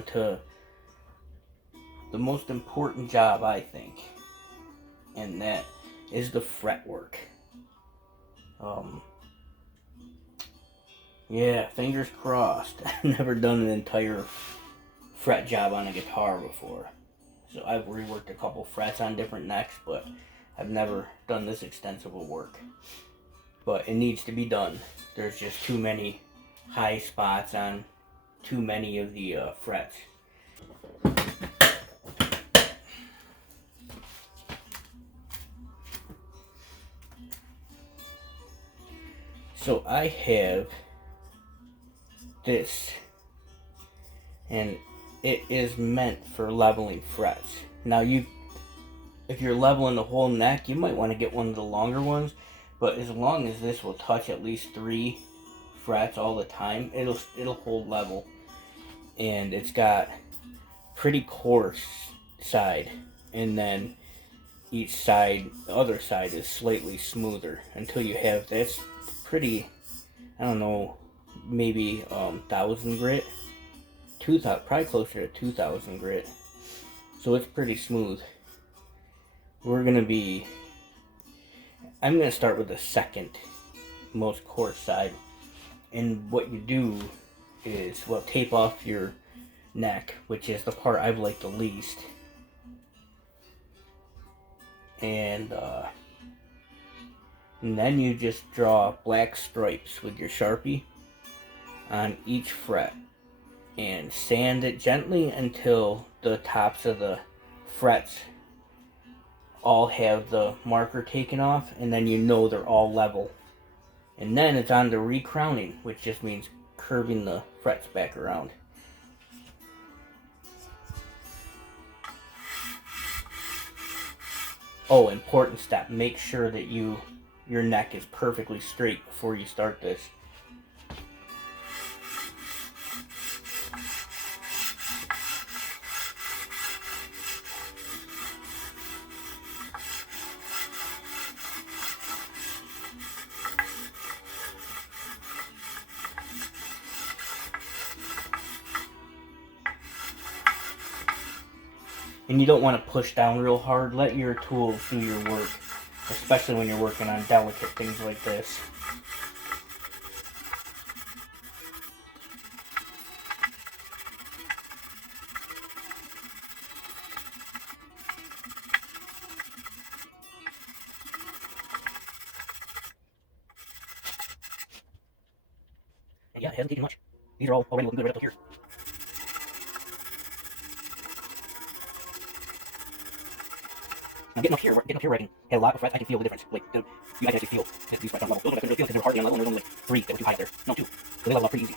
on to the most important job, I think, and that is the fretwork. Yeah, fingers crossed. I've never done an entire fret job on a guitar before. So I've reworked a couple frets on different necks, but I've never done this extensive of work. But it needs to be done. There's just too many high spots on too many of the frets. So I have this, and it is meant for leveling frets. Now if you're leveling the whole neck, you might want to get one of the longer ones, but as long as this will touch at least 3 frets all the time, it'll hold level. And it's got pretty coarse side, and then each side, the other side, is slightly smoother until you have this pretty, I don't know, maybe 1,000 grit, 2,000, probably closer to 2,000 grit. So it's pretty smooth. I'm gonna start with the second most coarse side, and what you do is, well, tape off your neck, which is the part I've liked the least, and then you just draw black stripes with your Sharpie on each fret and sand it gently until the tops of the frets all have the marker taken off, and then you know they're all level. And then it's on to recrowning, which just means curving the frets back around. Oh, important step, make sure that your neck is perfectly straight before you start this. And you don't want to push down real hard. Let your tools do your work, especially when you're working on delicate things like this. And yeah, it hasn't taken much. These are all already looking good right up here. I'm getting up here where I can have a lot of frets. I can feel the difference. Like, you guys actually feel that these frets aren't level. Those ones I couldn't really feel because they were hardly on level, and there was only like 3 that were too high there. No, 2. So they level up pretty easy.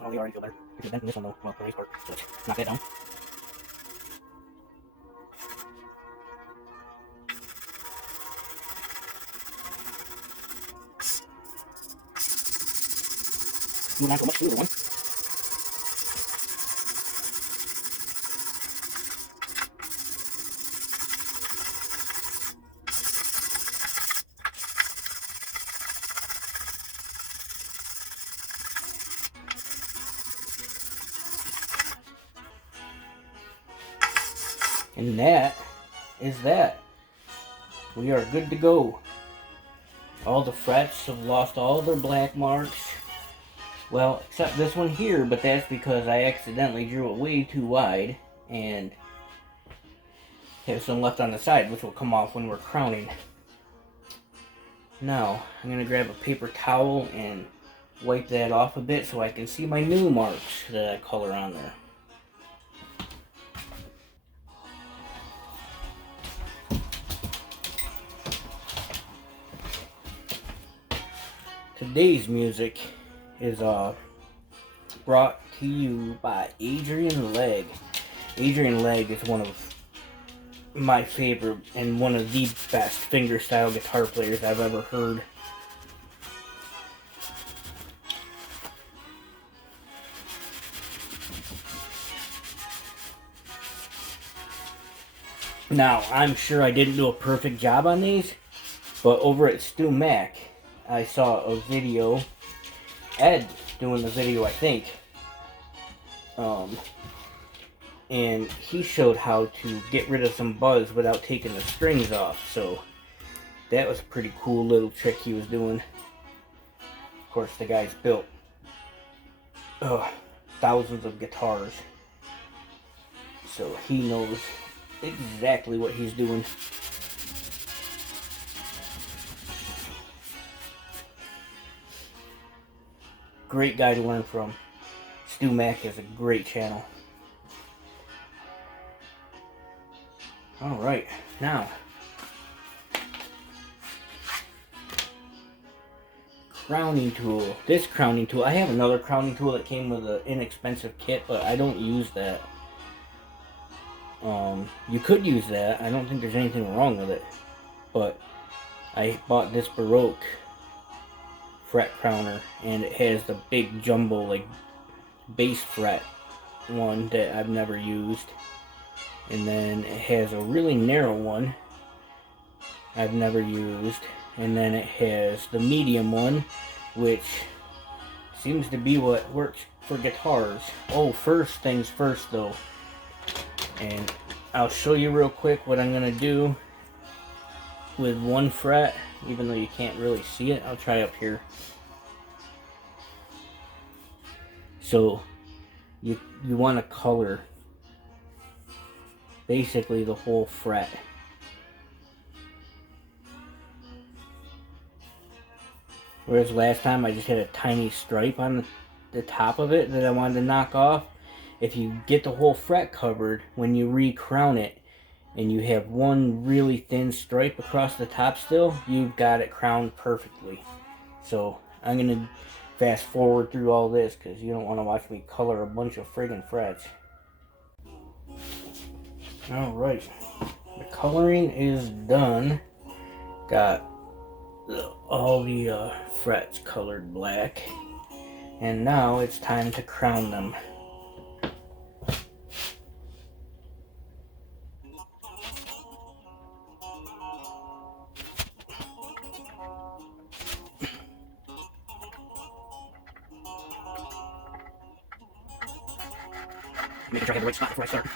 Oh, you already feel better. Because then this one, though, well, the race work. So let's knock that down. Move on to a much smoother one. And that is that. We are good to go. All the frets have lost all their black marks. Well, except this one here, but that's because I accidentally drew it way too wide and have some left on the side, which will come off when we're crowning. Now, I'm going to grab a paper towel and wipe that off a bit so I can see my new marks that I color on there. Today's music is brought to you by Adrian Legg. Adrian Legg is one of my favorite and one of the best fingerstyle guitar players I've ever heard. Now, I'm sure I didn't do a perfect job on these, but over at Stu Mac, I saw a video, Ed doing the video, I think, and he showed how to get rid of some buzz without taking the strings off, so that was a pretty cool little trick he was doing. Of course, the guy's built thousands of guitars, so he knows exactly what he's doing. Great guy to learn from. Stu Mac is a great channel. Alright, now crowning tool. This crowning tool, I have another crowning tool that came with an inexpensive kit, but I don't use that. You could use that. I don't think there's anything wrong with it. But I bought this Baroque fret crowner, and it has the big jumbo, like, bass fret one that I've never used. And then it has a really narrow one I've never used. And then it has the medium one, which seems to be what works for guitars. Oh, first things first though. And I'll show you real quick what I'm going to do with one fret, even though you can't really see it. I'll try up here. So you want to color basically the whole fret. Whereas last time I just had a tiny stripe on the top of it that I wanted to knock off. If you get the whole fret covered, when you re-crown it and you have one really thin stripe across the top still, you've got it crowned perfectly. So I'm going to fast forward through all this because you don't want to watch me color a bunch of friggin' frets. Alright, the coloring is done. Got all the frets colored black, and now it's time to crown them. Making sure I have the right spot before I start.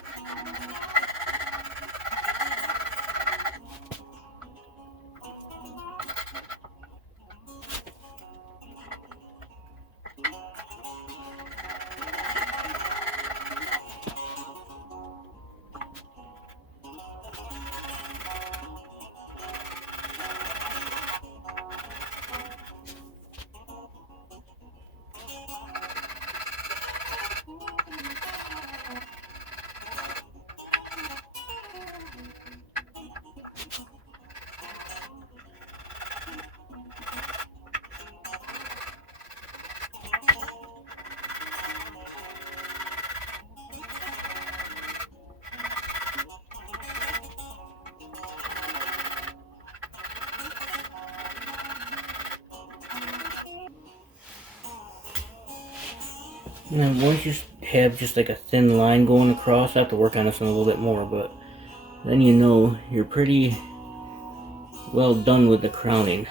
And then once you have just like a thin line going across, I have to work on this one a little bit more, but then you know you're pretty well done with the crowning.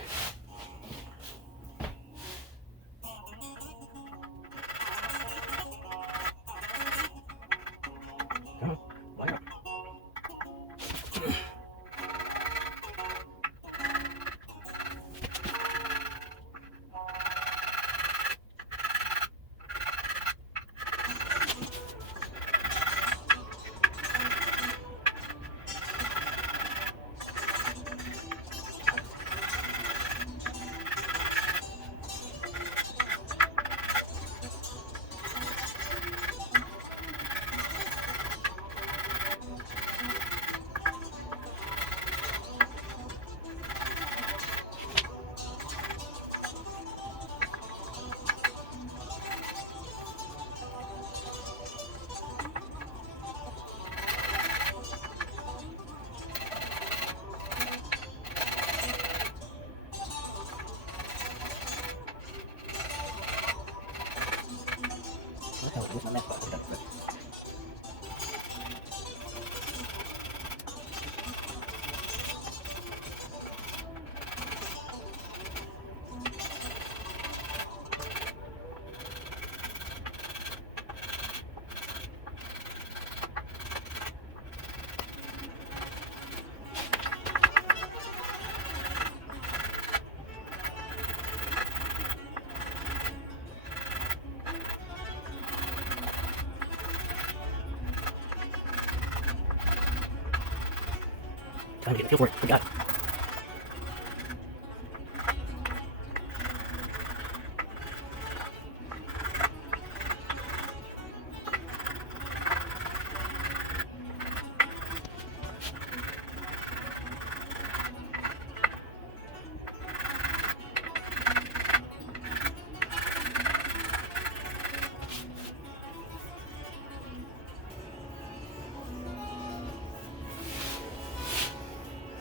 Time to get a feel for it. We got it.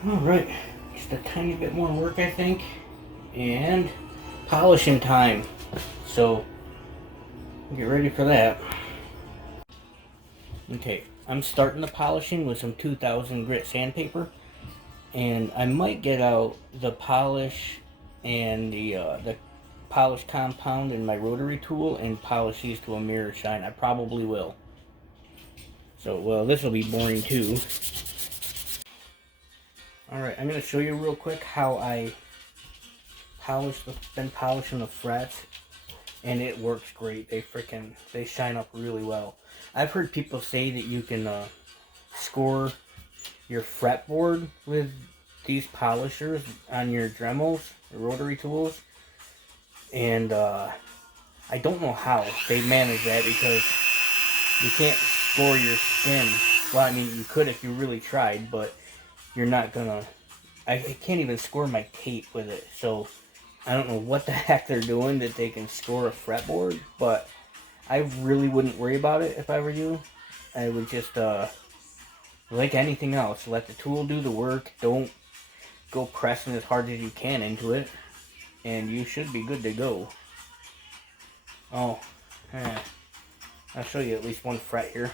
Alright, just a tiny bit more work I think, and polishing time, so get ready for that. Okay, I'm starting the polishing with some 2000 grit sandpaper, and I might get out the polish and the polish compound in my rotary tool and polish these to a mirror shine. I probably will. So, well, this will be boring too. Alright, I'm going to show you real quick how I been polishing the frets, and it works great. They shine up really well. I've heard people say that you can score your fretboard with these polishers on your Dremels, or rotary tools, and I don't know how they manage that, because you can't score your skin. Well, I mean, you could if you really tried, but you're not gonna. I can't even score my tape with it, so I don't know what the heck they're doing that they can score a fretboard, but I really wouldn't worry about it if I were you. I would just, like anything else, let the tool do the work. Don't go pressing as hard as you can into it, and you should be good to go. Oh, I'll show you at least one fret here.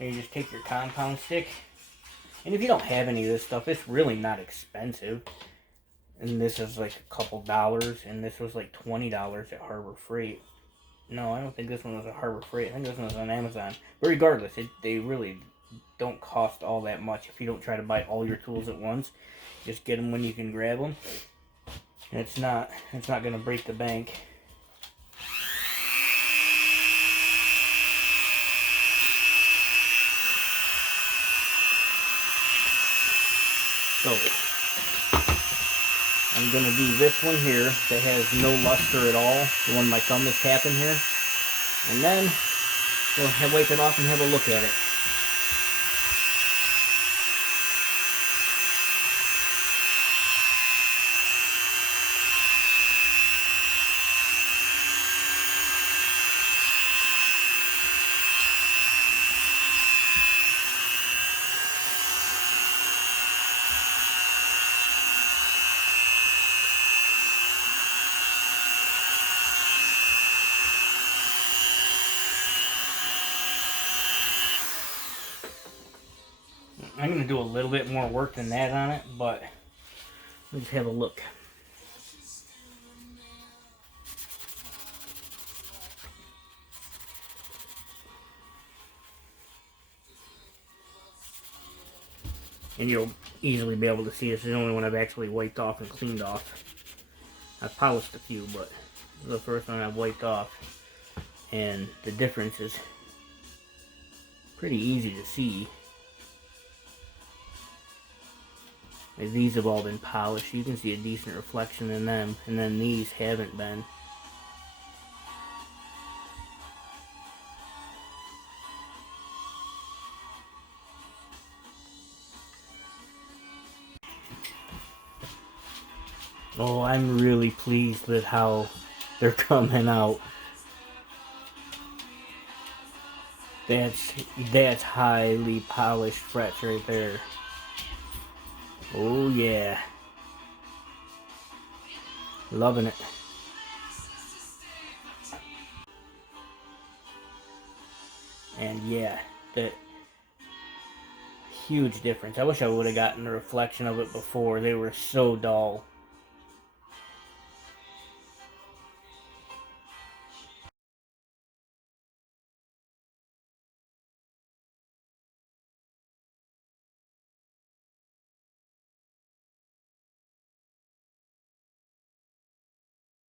And you just take your compound stick, and if you don't have any of this stuff, it's really not expensive. And this is like a couple dollars, and this was like $20 at Harbor Freight. No, I don't think this one was at Harbor Freight. I think this one was on Amazon. But regardless, they really don't cost all that much if you don't try to buy all your tools at once. Just get them when you can grab them. And it's not going to break the bank. So, I'm going to do this one here that has no luster at all, the one my thumb is tapping here, and then we'll wipe it off and have a look at it. I'm going to do a little bit more work than that on it, but let's have a look. And you'll easily be able to see this is the only one I've actually wiped off and cleaned off. I've polished a few, but this is the first one I've wiped off. And the difference is pretty easy to see. These have all been polished. You can see a decent reflection in them, and then these haven't been. Oh, I'm really pleased with how they're coming out. That's highly polished frets right there. Oh yeah. Loving it. yeah, the huge difference. I wish I would have gotten the reflection of it before. They were so dull.